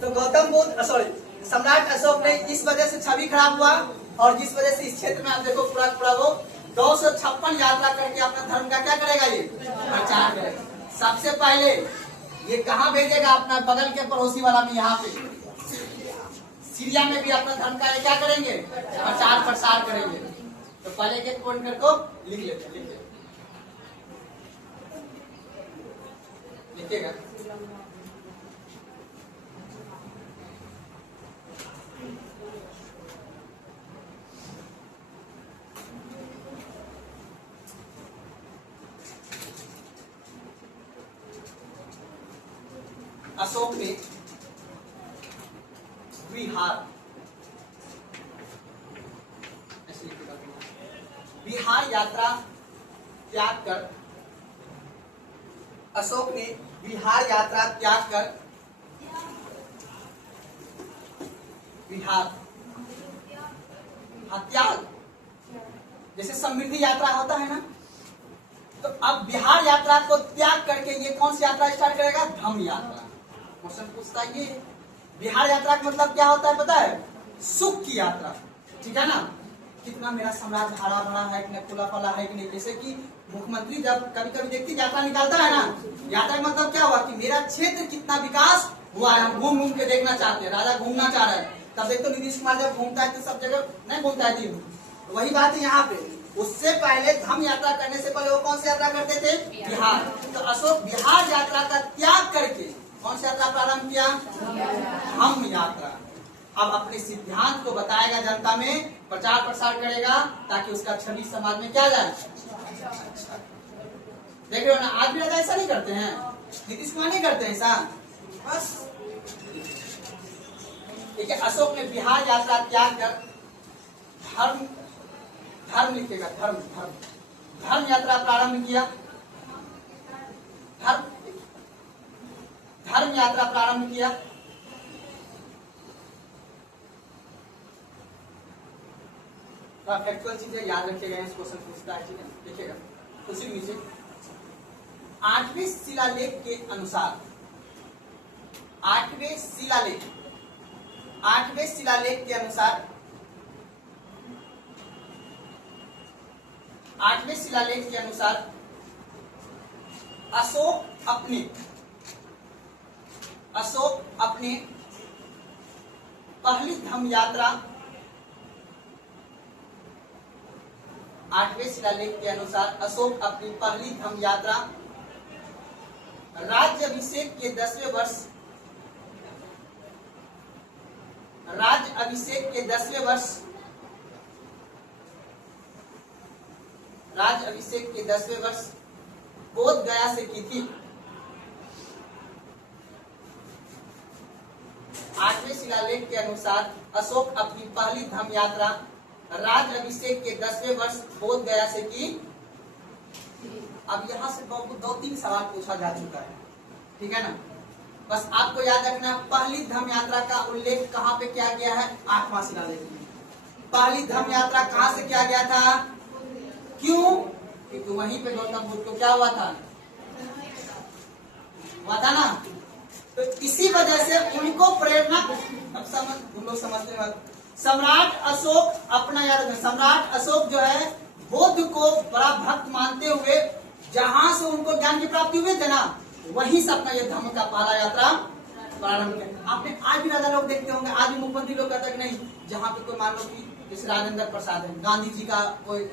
तो गौतम बुद्ध सॉरी सम्राट अशोक ने इस वजह से छवि खराब हुआ, और जिस वजह से इस क्षेत्र में आप देखो पूरा पूरा वो 256 यात्रा करके अपना धर्म का क्या करेगा? ये प्रचार करेगा। सबसे पहले ये कहाँ भेजेगा? अपना बगल के पड़ोसी वाला में, यहाँ पे सीरिया में भी अपना धर्म का क्या करेंगे? प्रचार प्रसार करेंगे। तो पहले एक पॉइंट को लिख लेते हैं, लिखिएगा। अशोक ने बिहार यात्रा त्याग कर, अशोक ने बिहार यात्रा त्याग कर बिहार त्याग, जैसे समृद्धि यात्रा होता है ना, तो अब बिहार यात्रा को त्याग करके ये कौन सी यात्रा स्टार्ट करेगा? धम्म यात्रा। क्वेश्चन पूछता है ये बिहार यात्रा का मतलब क्या होता है पता है? सुख की यात्रा, ठीक है ना। कितना मेरा साम्राज्य हरा भरा है कि नहीं, खुला फला है कि नहीं। जैसे कि मुख्यमंत्री जब कभी कभी देखती यात्रा निकालता है ना, यात्रा का मतलब क्या हुआ कि मेरा क्षेत्र कितना विकास हुआ है, हम घूम घूम के देखना चाहते हैं। राजा घूमना चाह रहा है, तब देखो नीतीश कुमार जब घूमता है तो सब जगह नहीं घूमता है जी। तो वही बात है यहाँ पे, उससे पहले धम्म यात्रा करने से पहले वो कौन सी यात्रा करते थे? बिहार। तो अशोक बिहार यात्रा का त्याग करके कौन सी यात्रा प्रारंभ किया? धम्म यात्रा। अब अपने सिद्धांत को बताएगा, जनता में प्रचार प्रसार करेगा, ताकि उसका छवि समाज में क्या जाए? देख रहे हो ना, आज भी राजा ऐसा नहीं करते हैं, नीतीश कुमार नहीं करते हैं ऐसा, बस ठीक है। अशोक ने बिहार यात्रा त्याग कर धर्म, धर्म लिखेगा, धर्म धर्म धर्म यात्रा प्रारंभ किया। धर्म यात्रा प्रारंभ किया। फैक्चुअल चीजें याद रखिएगा, इस क्वेश्चन पूछता है, ठीक है, देखिएगा उसी नीचे। 8वें शिलालेख के अनुसार, 8वें शिलालेख के अनुसार, 8वें शिलालेख के अनुसार अशोक अपने अशोक अपनी पहली धम्म यात्रा 8वें शिलालेख के अनुसार अशोक अपनी पहली धम्म यात्रा राज्याभिषेक के 10वें वर्ष राज्याभिषेक के 10वें वर्ष बोध गया से की थी। 8वें शिलालेख के अनुसार अशोक अपनी पहली धम्म यात्रा राज्याभिषेक के 10वें वर्ष बोध गया से की। अब यहाँ से 2-3 सवाल पूछा जा चुका है, ठीक है ना। बस आपको याद रखना, पहली धम्म यात्रा का उल्लेख कहाँ पे किया गया है? 8वां शिलालेख में। पहली धम्म यात्रा कहाँ से किया गया था? क्यों? क्योंकि वहीं पे गौतम बुद्ध को क्या हुआ था ना। तो इसी वजह से उनको प्रेरणा, अब तुम लोग समझते हैं, सम्राट अशोक अपना याद रखना, सम्राट अशोक जो है बुद्ध को बड़ा भक्त मानते हुए जहां से उनको ज्ञान की प्राप्ति हुई थे ना, वहीं से अपना ये धम्म का पहला यात्रा प्रारंभ किया। आपने आज भी राजा लोग देखते होंगे, आज भी मुख्यमंत्री लोग कहते हैं नहीं, जहाँ पे कोई मान लो कि जैसे राजेंद्र प्रसाद है, गांधी जी का कोई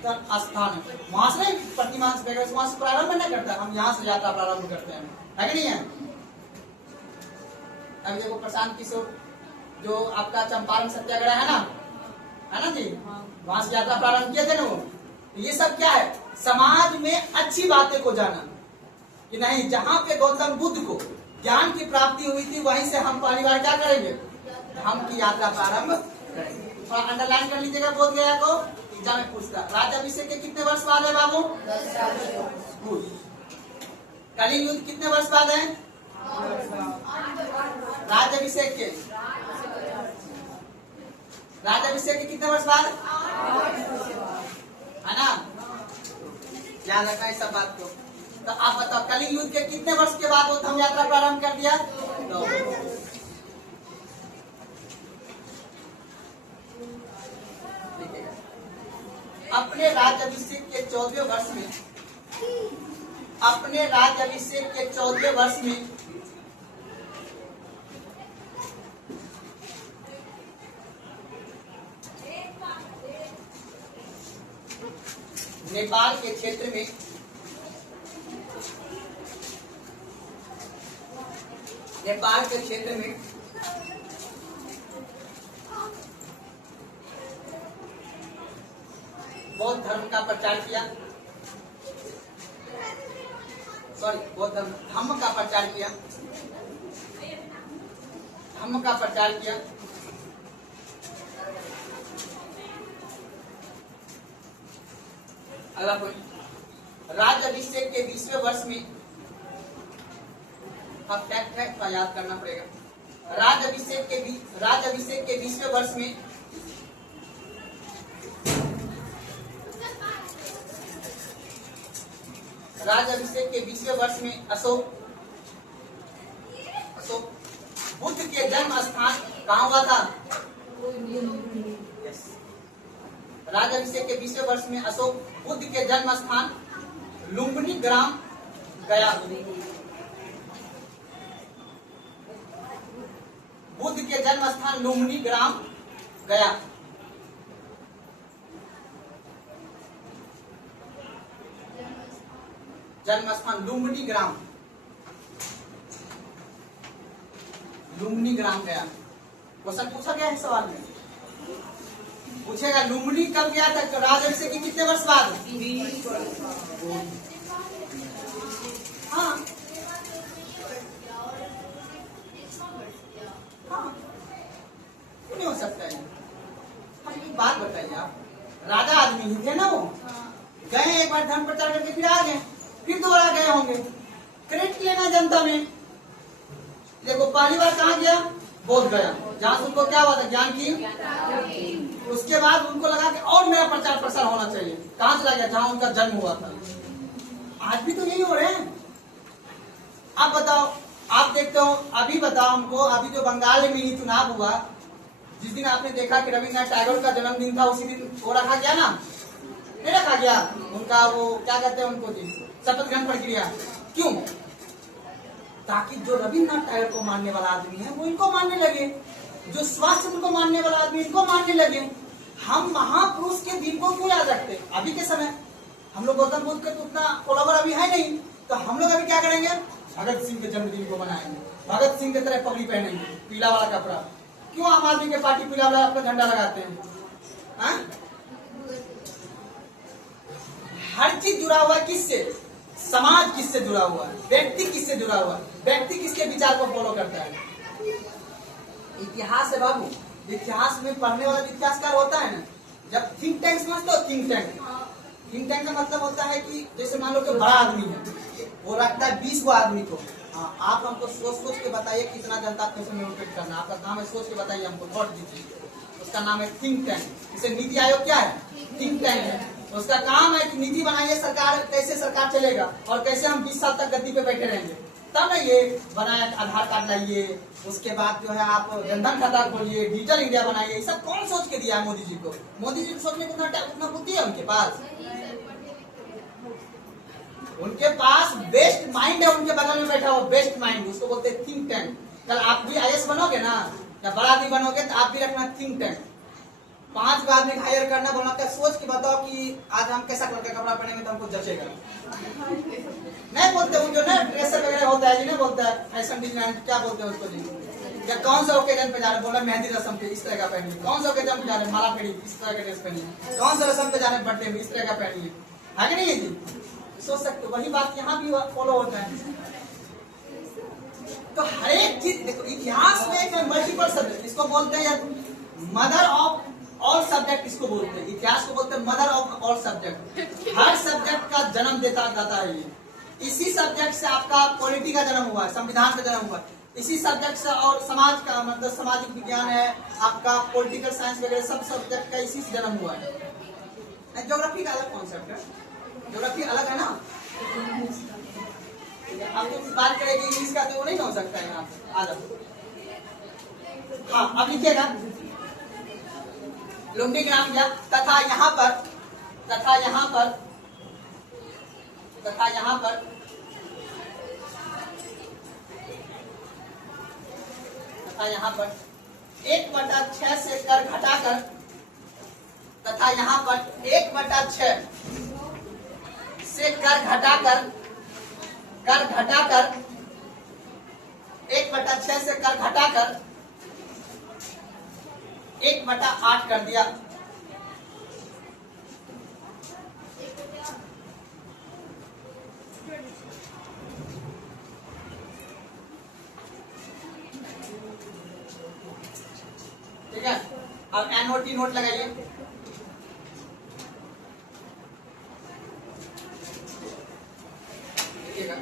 स्थान है, वहां से प्रतिमा से वहां से प्रारंभ नहीं करता, हम यहाँ से यात्रा प्रारंभ करते हैं, है कि नहीं है। अभी देखो प्रशांत किशोर जो आपका चंपारण सत्याग्रह है ना जी, वहां से यात्रा प्रारंभ किए थे ना वो। ये सब क्या है? समाज में अच्छी बातें को जाना कि नहीं, जहाँ पे गौतम बुद्ध को ज्ञान की प्राप्ति हुई थी वहीं से हम पहली बार क्या करेंगे? धम्म की यात्रा प्रारंभ करेंगे। थोड़ा अंडरलाइन कर लीजिएगा, बोध गया को एग्जाम में पूछता। राज्याभिषेक के कितने वर्ष बाद है बाबू? कलिंग युद्ध कितने वर्ष बाद है? राज्याभिषेक के कितने वर्ष बाद है ना? ध्यान रखना इस सब बात को। तो आप बताओ कलिंग युद्ध के कितने वर्ष के बाद वो धम्म यात्रा प्रारंभ कर दिया? अपने राज्याभिषेक के 14वें वर्ष में नेपाल के क्षेत्र में बौद्ध धर्म का प्रचार किया, धम्म का प्रचार किया। अगला पॉइंट, राज्याभिषेक के 20वें वर्ष में, अब फैक्ट है तो याद करना पड़ेगा। राज्याभिषेक के 20वें वर्ष में अशोक बुद्ध के जन्म स्थान कहाँ हुआ था? राज्याभिषेक के 20वें वर्ष में अशोक बुद्ध के जन्म स्थान लुम्बिनी ग्राम गया। बुद्ध के जन्म स्थान लुम्बिनी ग्राम गया। जन्म स्थान लुम्बिनी ग्राम गया। क्वेश्चन पूछा गया है सवाल में, पूछेगा लुम्बिनी कब गया था? राज्याभिषेक के कितने वर्ष बाद? हाँ, क्यों नहीं हो सकता है? हम एक बात बताइए, आप राजा आदमी ही थे ना, वो गए एक बार धर्म प्रचार करके फिर आ गए, फिर दोबारा गए होंगे, क्रेडिट लेना जनता में। देखो पहली बार कहाँ गया? बोध गया, जहाँ से उनको क्या हुआ था? ज्ञान की। उसके बाद उनको लगा कि और मेरा प्रचार प्रसार होना चाहिए। कहाँ चला गया? जहाँ उनका जन्म हुआ था। आज भी तो यही हो रहे हैं। आप बताओ, आप देखते हो, अभी बताओ हमको, अभी जो बंगाल में मिनी चुनाव हुआ, जिस दिन आपने देखा कि रविन्द्रनाथ टैगोर का जन्मदिन था, उसी दिन वो रखा गया ना? नहीं रखा गया? उनका वो क्या कहते हैं उनको जी, शपथ ग्रहण प्रक्रिया। क्यों? ताकि जो रविन्द्रनाथ टैगोर को मानने वाला आदमी है वो इनको मानने लगे, जो सुभाष चंद्र को मानने वाला आदमी इनको मानने लगे। हम महापुरुष के दिन को क्यों याद रखते? अभी के समय हम लोग गौतम बुद्ध के तो उतना फॉलोवर अभी है नहीं, तो हम लोग अभी क्या करेंगे? भगत सिंह के जन्मदिन को मनाएंगे, भगत सिंह की तरह पगड़ी पहनेंगे, पीला वाला कपड़ा। क्यों आम आदमी के पार्टी पीला वाला अपना झंडा लगाते हैं? हा? हर चीज जुड़ा हुआ है किससे? समाज किससे जुड़ा हुआ है? व्यक्ति किससे जुड़ा हुआ है? व्यक्ति किसके विचार को फॉलो करता है? इतिहास है बाबू। इतिहास में पढ़ने वाला इतिहासकार होता है ना, जब थिंक टैंक समझते हो, थिंक टैंक का मतलब होता है कि जैसे मान लो कि बड़ा आदमी है, वो रखता है 20 गो आदमी को। हाँ, आप हमको सोच के बताइए कितना जनता कैसे मोटिवेट करना। आपका काम है सोच के बताइए हमको, वोट दीजिए। उसका नाम है थिंक टैंक। जैसे नीति आयोग क्या है? थिंक टैंक है। उसका काम है कि नीति बनाइए, सरकार कैसे सरकार चलेगा और कैसे हम 20 साल तक गद्दी पे बैठे रहेंगे। तब ना ये बनाया, आधार कार्ड लाइए, उसके बाद जो है आप जनधन खाता खोलिए, डिजिटल इंडिया बनाइए। ये सब कौन सोच के दिया है मोदी जी को? मोदी जी को सोचने को उतना बुद्धि है उनके पास? उनके पास बेस्ट माइंड है, उनके बगल में बैठा हुआ बेस्ट माइंड, उसको बोलते हैं थिंक टैंक। कल आप भी आईएएस बनोगे ना या बड़ा आदमी बनोगे तो आप भी रखना थिंक टैंक। 5 गो आदमी हायर करना, बोलना क्या सोच के बताओ कि आज हम कैसा कलर का कपड़ा पहनेंगे तो हमको जचेगा। नहीं बोलते वो जो ना ड्रेसर वगैरह होता है जी, नहीं बोलता है फैशन डिजाइन, क्या बोलते हैं उसको जी? या कौन सा ओकेजन पे जा रहे, बोला मेहंदी रस्म पे इस तरह का पहनिए। कौन सा ओकेजन पे जा रहे, माला फेरी इस तरह का ड्रेस पहनिए। कौन सा रस्म पे जा रहे, बर्थडे में इस तरह का पहनिए। है कि नहीं है जी? सोच सकते हो, वही बात यहाँ भी फॉलो होता है। तो हर एक चीज देखो, इतिहास में एक मल्टीपल सब्जेक्ट, इसको बोलते हैं मदर ऑफ ऑल सब्जेक्ट। इसको बोलते हैं, इतिहास को बोलते हैं mother of all subject. Her subject का जन्म देता है ये। इसी सब्जेक्ट से आपका पॉलिटी का जन्म हुआ है, संविधान का जन्म हुआ है। इसी सब्जेक्ट से, और समाज का मतलब सामाजिक विज्ञान है आपका, पॉलिटिकल साइंस वगैरह सब सब्जेक्ट का इसी से जन्म हुआ है। ज्योग्राफी का अलग कॉन्सेप्ट है, ज्योग्राफी अलग है ना। अब तो बात करेंगे इंग्लिश का, तो वो नहीं हो सकता है यहाँ पे। आ जाओ। हाँ, अब लिखिएगा लुम्बिनी ग्राम या तथा यहाँ पर, तथा यहाँ पर, तथा यहाँ पर, तथा यहाँ पर 1/6 से कर घटाकर, तथा यहाँ पर 1/6 से कर घटाकर, कर घटाकर 1/6 से कर घटाकर 1/8 कर दिया। ठीक है, अब NOT नोट लगाइए। देखिएगा,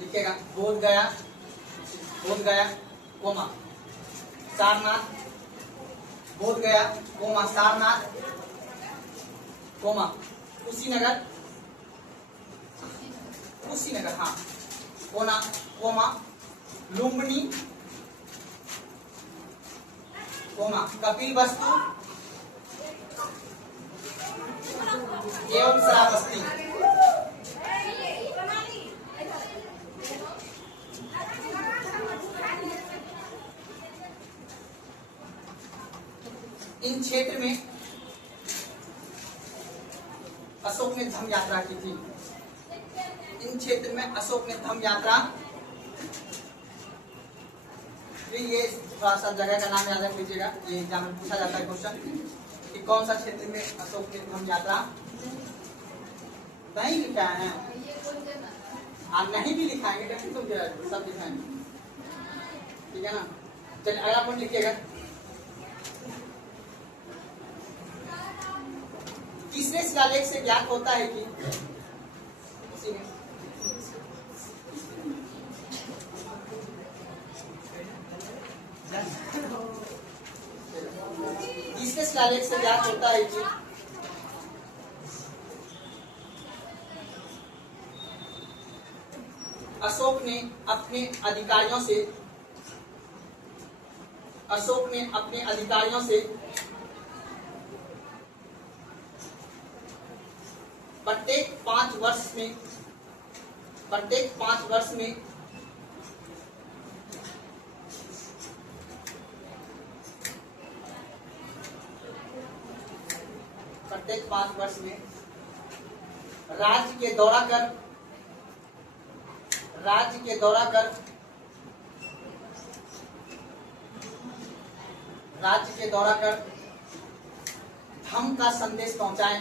लिखिएगा बोध गया, बोध गया कोमा सारनाथ, बोध गया कोमा सारनाथ कोमा कुशीनगर, कुशीनगर हाँ, कोना कोमा लुम्बिनी कोमा कपिलवस्तु एवं श्रावस्ती। इन क्षेत्र में अशोक ने धम्म यात्रा की थी। इन क्षेत्र में अशोक ने धम्म यात्रा, ये थोड़ा सा जगह का नाम याद रख लीजिएगा, ये एग्जाम में पूछा जाता है क्वेश्चन कि कौन सा क्षेत्र में अशोक ने धम्म यात्रा। नहीं लिखा है, आप नहीं भी लिखाएंगे लेकिन तुम सब लिखाएंगे, ठीक है ना। चलिए अगला पॉइंट लिखिएगा। तीसरे शिलालेख से ज्ञात होता है कि तीसरे शिलालेख से ज्ञात होता है कि अशोक ने अपने अधिकारियों से, अशोक ने अपने अधिकारियों से 5 वर्ष में प्रत्येक 5 वर्ष में राज्य के दौरा कर धम्म का संदेश पहुंचाएं।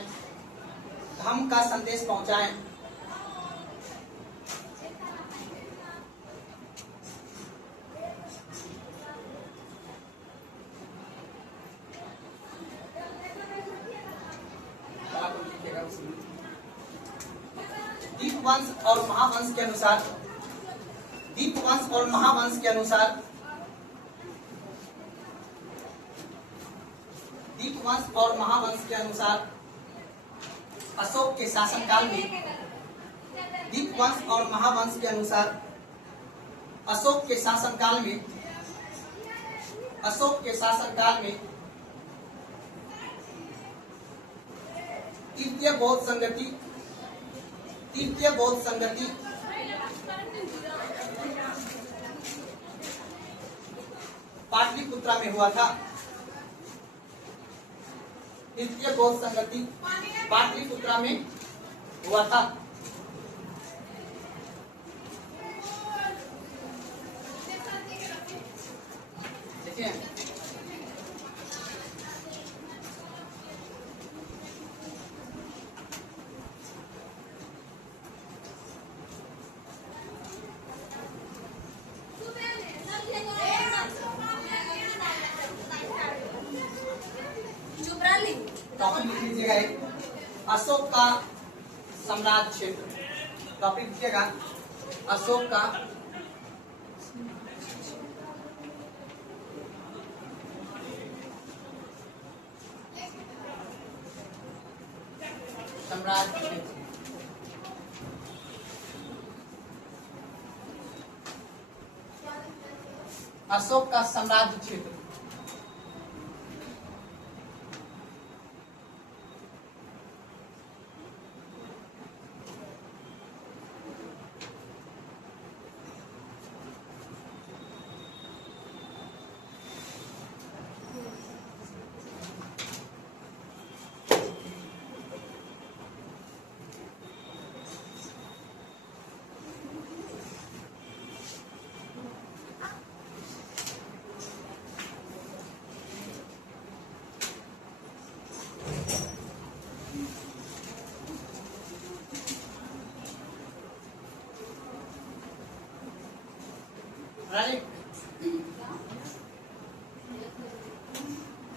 दीपवंश और महावंश के अनुसार अशोक के शासनकाल में तृतीय बौद्ध संगति पाटलिपुत्रा में हुआ था। तृतीय बौद्ध संगति पाटलिपुत्रा में हुआ था। देखिए टॉपिक लिख लीजिएगा एक अशोक का सम्राट क्षेत्र। टॉपिक लिखिएगा अशोक का सम्राट क्षेत्र। अशोक का साम्राज्य क्षेत्र।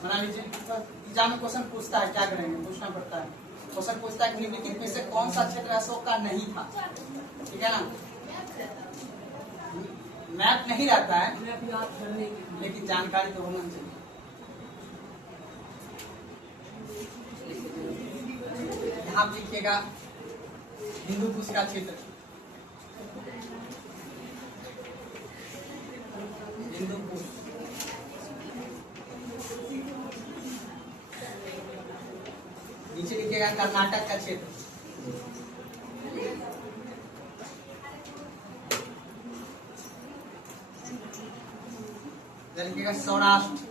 बना लीजिए। एग्जाम में क्वेश्चन पूछता है, क्या करेंगे, पूछना पड़ता है। क्वेश्चन पूछता है कि निम्नलिखित में से कौन सा क्षेत्र अशोक का नहीं था, ठीक है ना। मैप नहीं रहता है लेकिन जानकारी तो होना चाहिए। यहाँ लिखिएगा हिंदूकुश का क्षेत्र। हिंदूकुश नीचे लिखिएगा कर्नाटक का क्षेत्र। लिखिएगा सौराष्ट्र।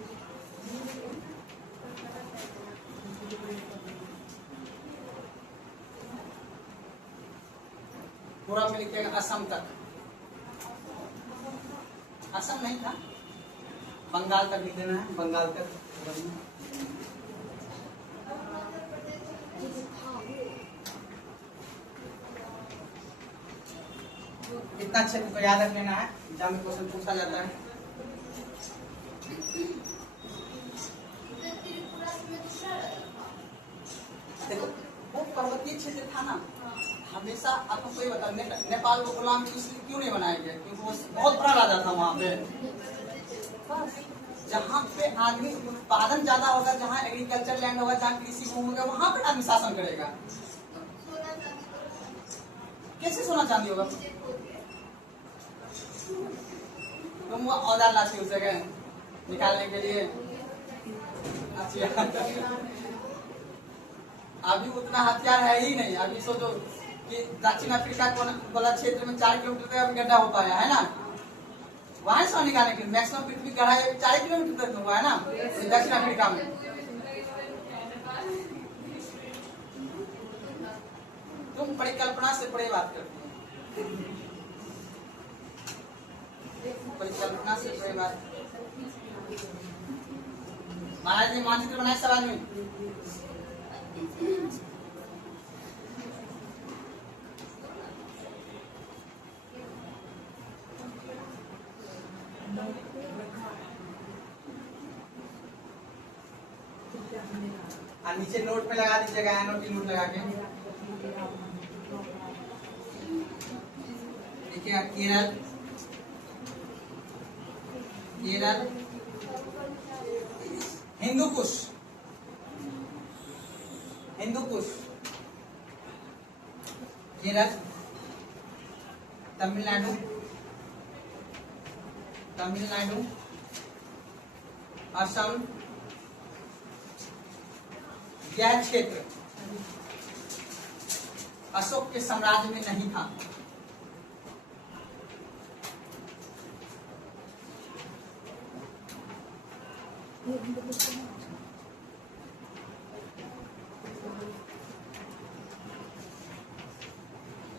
पूरा में लिखिएगा असम तक। असम नहीं था, बंगाल तक लिख देना है, बंगाल तक। इतना क्षेत्र को याद रख लेना है, एग्जाम में क्वेश्चन पूछा जाता है। देखो वो पर्वतीय क्षेत्र था ना, हमेशा आपको कोई बता, नेपाल को गुलाम इसलिए क्यों नहीं बनाया गया, क्योंकि वो बहुत बड़ा राजा था वहां पे। जहाँ पे आदमी उत्पादन ज्यादा होगा, जहाँ एग्रीकल्चर लैंड होगा, जहाँ कृषि भूमि होगा, वहां पे आदमी शासन करेगा। कैसे सोना चांदी होगा? तुम वो औजार लाती उस जगह निकालने के लिए। अच्छा अभी उतना हथियार है ही नहीं। अभी सोचो कि दक्षिण अफ्रीका वाला क्षेत्र में 4 किलोमीटर तक अभी गड्ढा हो पाया है ना, वहां से निकालने के लिए मैक्सिमम पृथ्वी गहराई 4 किलोमीटर तक हुआ है ना दक्षिण अफ्रीका में। तुम परिकल्पना से परे बात करते हो, परिकल्पना से परे बात। महाराज ने मानचित्र बनाए सवाल में, और नीचे नोट पे लगा दीजिएगा, नोट लगा के देखिएगा। केरल, केरल, हिंदू कुश, हिंदू कुश, केरल, तमिलनाडु, तमिलनाडु, असम, यह क्षेत्र अशोक के साम्राज्य में नहीं था।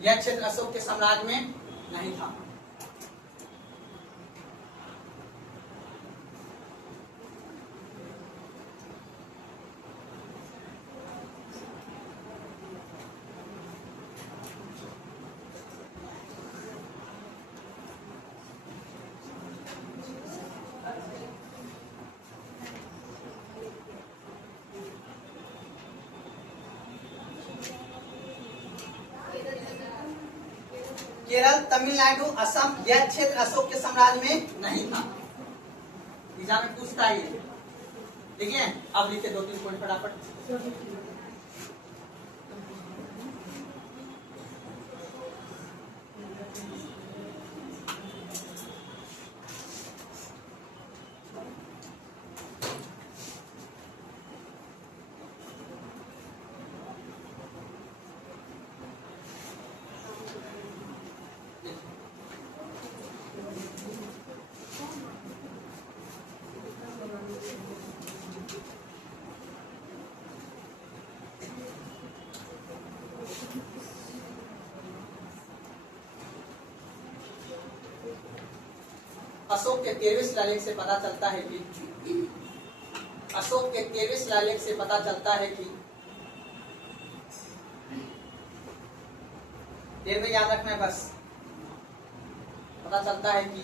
यह क्षेत्र अशोक के साम्राज्य में नहीं था। केरल, तमिलनाडु, असम, यह क्षेत्र अशोक के साम्राज्य में नहीं था। एग्जाम में पूछता है ये, ठीक है। अब लिखे 2-3 पॉइंट फटाफट। अशोक के 13वें शिलालेख से पता चलता है कि अशोक के 13वें शिलालेख से पता चलता है कि 13वें याद रखना है बस। पता चलता है कि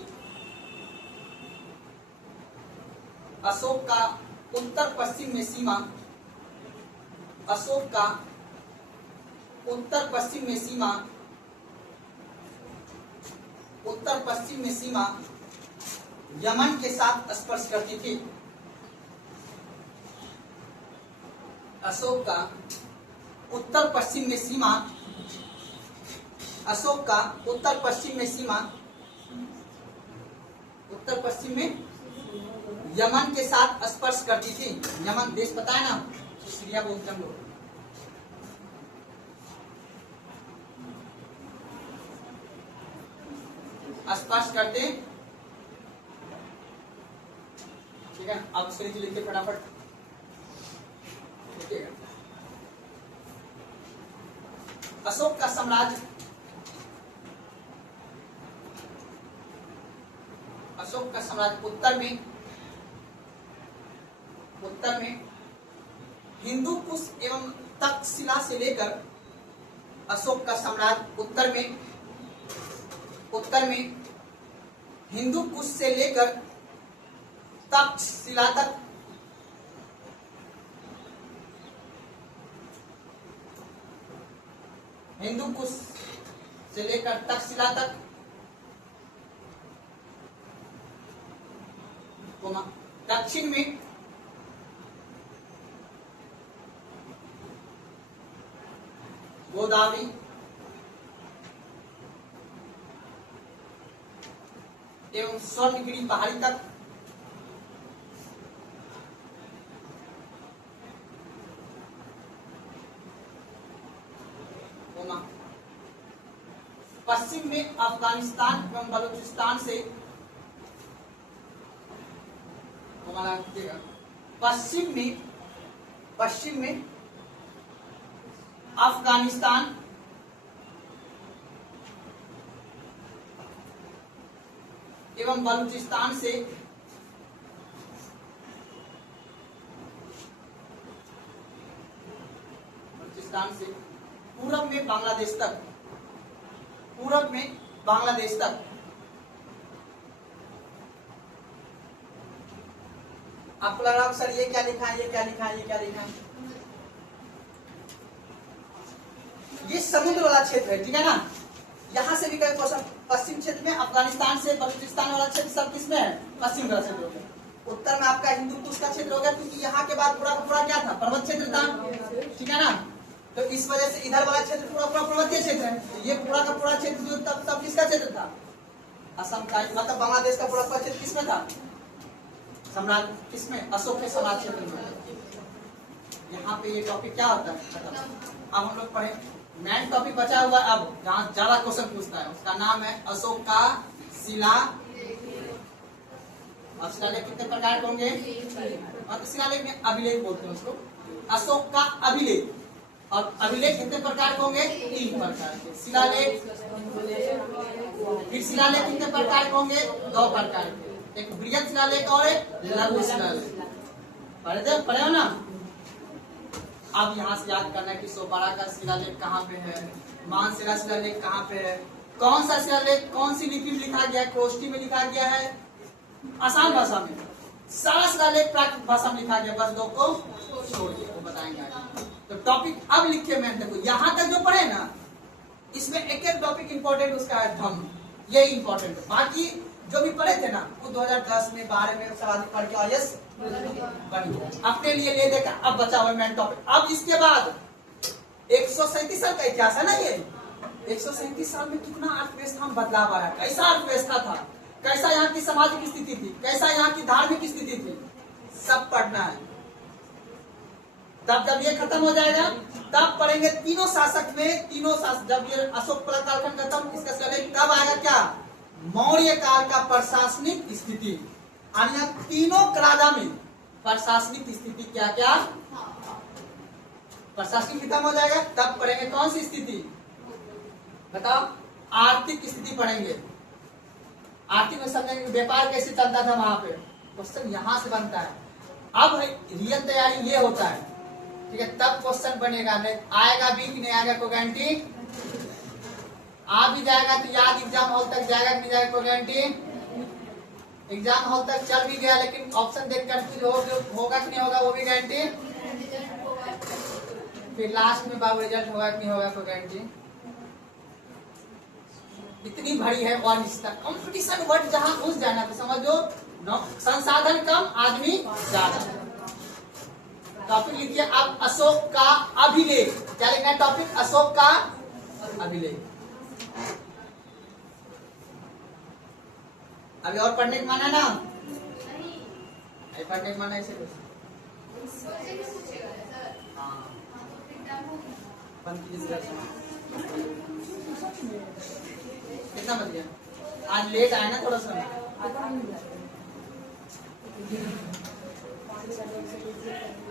अशोक का उत्तर पश्चिम में सीमा, अशोक का उत्तर पश्चिम में सीमा, उत्तर पश्चिम में सीमा यमन के साथ स्पर्श करती थी। अशोक का उत्तर पश्चिम में सीमा, अशोक का उत्तर पश्चिम में सीमा, उत्तर पश्चिम में यमन के साथ स्पर्श करती थी। यमन देश पता है ना, सीरिया बोलते हम लोग। स्पर्श करते, ठीक है। अब इसके नीचे लिखते फटाफट, देखिएगा। अशोक का साम्राज्य, अशोक का साम्राज्य उत्तर में, उत्तर में हिंदू कुश एवं तक्षशिला से लेकर, अशोक का साम्राज्य उत्तर में, उत्तर में हिंदू कुश से लेकर तक्षशिला तक, हिंदू कुश से लेकर तक्षशिला तक, दक्षिण में गोदावरी, एवं स्वर्णगिरी पहाड़ी तक, पश्चिम में अफगानिस्तान एवं बलूचिस्तान से पश्चिम में अफगानिस्तान एवं बलूचिस्तान से पूरब में बांग्लादेश तक आपको लग रहा है सर ये क्या लिखा है, ये क्या लिखा है, ये क्या लिखा है? ये समुद्र वाला क्षेत्र है, ठीक है ना। यहाँ से भी कई क्वेश्चन, पश्चिम क्षेत्र में अफगानिस्तान से बलूचिस्तान वाला क्षेत्र सब किसमें है? पश्चिम का क्षेत्र हो गया। उत्तर में आपका हिंदुकुश का क्षेत्र हो गया, क्योंकि यहाँ के बाद पूरा का पूरा क्या था? पर्वत क्षेत्र था, ठीक है ना। तो इस वजह से इधर वाला क्षेत्र पूरा पूरा पर्वतीय क्षेत्र है। ये पूरा का पूरा क्षेत्र जो तब किसका क्षेत्र था? असम का, मतलब बांग्लादेश का पूरा क्षेत्र किसमें था? सम्राट किसमें? अशोक के सम्राट क्षेत्र में। यहाँ पे ये टॉपिक क्या होता है? अब हम लोग पढ़े मेन टॉपिक बचा हुआ है, अब जहाँ ज्यादा क्वेश्चन पूछता है उसका नाम है अशोक का शिला। अब शिलालेख कितने प्रकार के होंगे? और शिलालेख में अभिलेख बोलते हैं उसको। अशोक का अभिलेख और अभिलेख कितने प्रकार के होंगे? 3 प्रकार के। शिलालेख, फिर शिलालेख कितने प्रकार के होंगे? 2 प्रकार के, एक बृहद शिलालेख और एक लघु शिलालेख। पढ़े हो ना। अब यहाँ से याद करना है कि सोपारा का शिलालेख कहाँ पे है, मानशिला शिलालेख कहाँ पे है, कौन सा शिलालेख कौन सी लिपि में लिखा गया है, कोष्ठी में लिखा गया है, आसान भाषा में। सारा शिलालेख प्राकृत भाषा में लिखा गया, बस 2 को छोड़ के वो बताएंगे। तो टॉपिक अब लिखे मैं देखो, यहाँ तक जो पढ़े ना, इसमें एक एक टॉपिक इंपॉर्टेंट उसका है धम्म, ये इंपॉर्टेंट है। बाकी जो भी पढ़े थे ना वो 2010 में 12 में सवाल पढ़ के आयस बनी अपने लिए ले देखा। अब बचा हुआ मेन टॉपिक। अब इसके बाद 137 साल का इतिहास है ना, ये 137 साल में कितना अर्थव्यवस्था में बदलाव आया, कैसा अर्थव्यवस्था था, कैसा यहाँ की सामाजिक स्थिति थी, कैसा यहाँ की धार्मिक स्थिति थी, सब पढ़ना है। तब जब ये खत्म हो जाएगा तब पढ़ेंगे तीनों शासक में, जब ये अशोक कालखंड खत्म, इसका शिलालेख तब आएगा क्या? मौर्य काल का प्रशासनिक स्थिति। तीनों कलादा में प्रशासनिक स्थिति क्या क्या? प्रशासनिक खत्म हो जाएगा तब पढ़ेंगे कौन सी स्थिति बताओ? आर्थिक स्थिति पढ़ेंगे। आर्थिक में समझेंगे व्यापार कैसे चलता था वहां पे, क्वेश्चन यहाँ से बनता है। अब रियल तैयारी ये होता है, ठीक है, तब क्वेश्चन बनेगा। नहीं आएगा भी कि नहीं आएगा कोई गारंटी? आ भी जाएगा तो याद एग्जाम हॉल तक जाएगा कि नहीं जाएगा कोई गारंटी? एग्जाम हॉल तक चल भी गया लेकिन ऑप्शन देख कंफ्यूज होगा कि नहीं होगा वो भी गारंटी? फिर लास्ट में बाबू रिजल्ट होगा कि नहीं होगा कोई गारंटी? इतनी भरी है और इसका कंपटीशन वर्ड जहां घुस जाना तो समझो संसाधन कम आदमी ज्यादा। टॉपिक लिखिए अब अशोक का अभिलेख। क्या लिखना है टॉपिक? अशोक का अभिलेख। अभी और पढ़ने का माना ना? नहीं पढ़ने का माना ऐसे कुछ? हाँ कितना बज गया? आज लेट आया ना थोड़ा सा।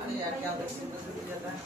अरे यार क्या 10 मिनट जाता है।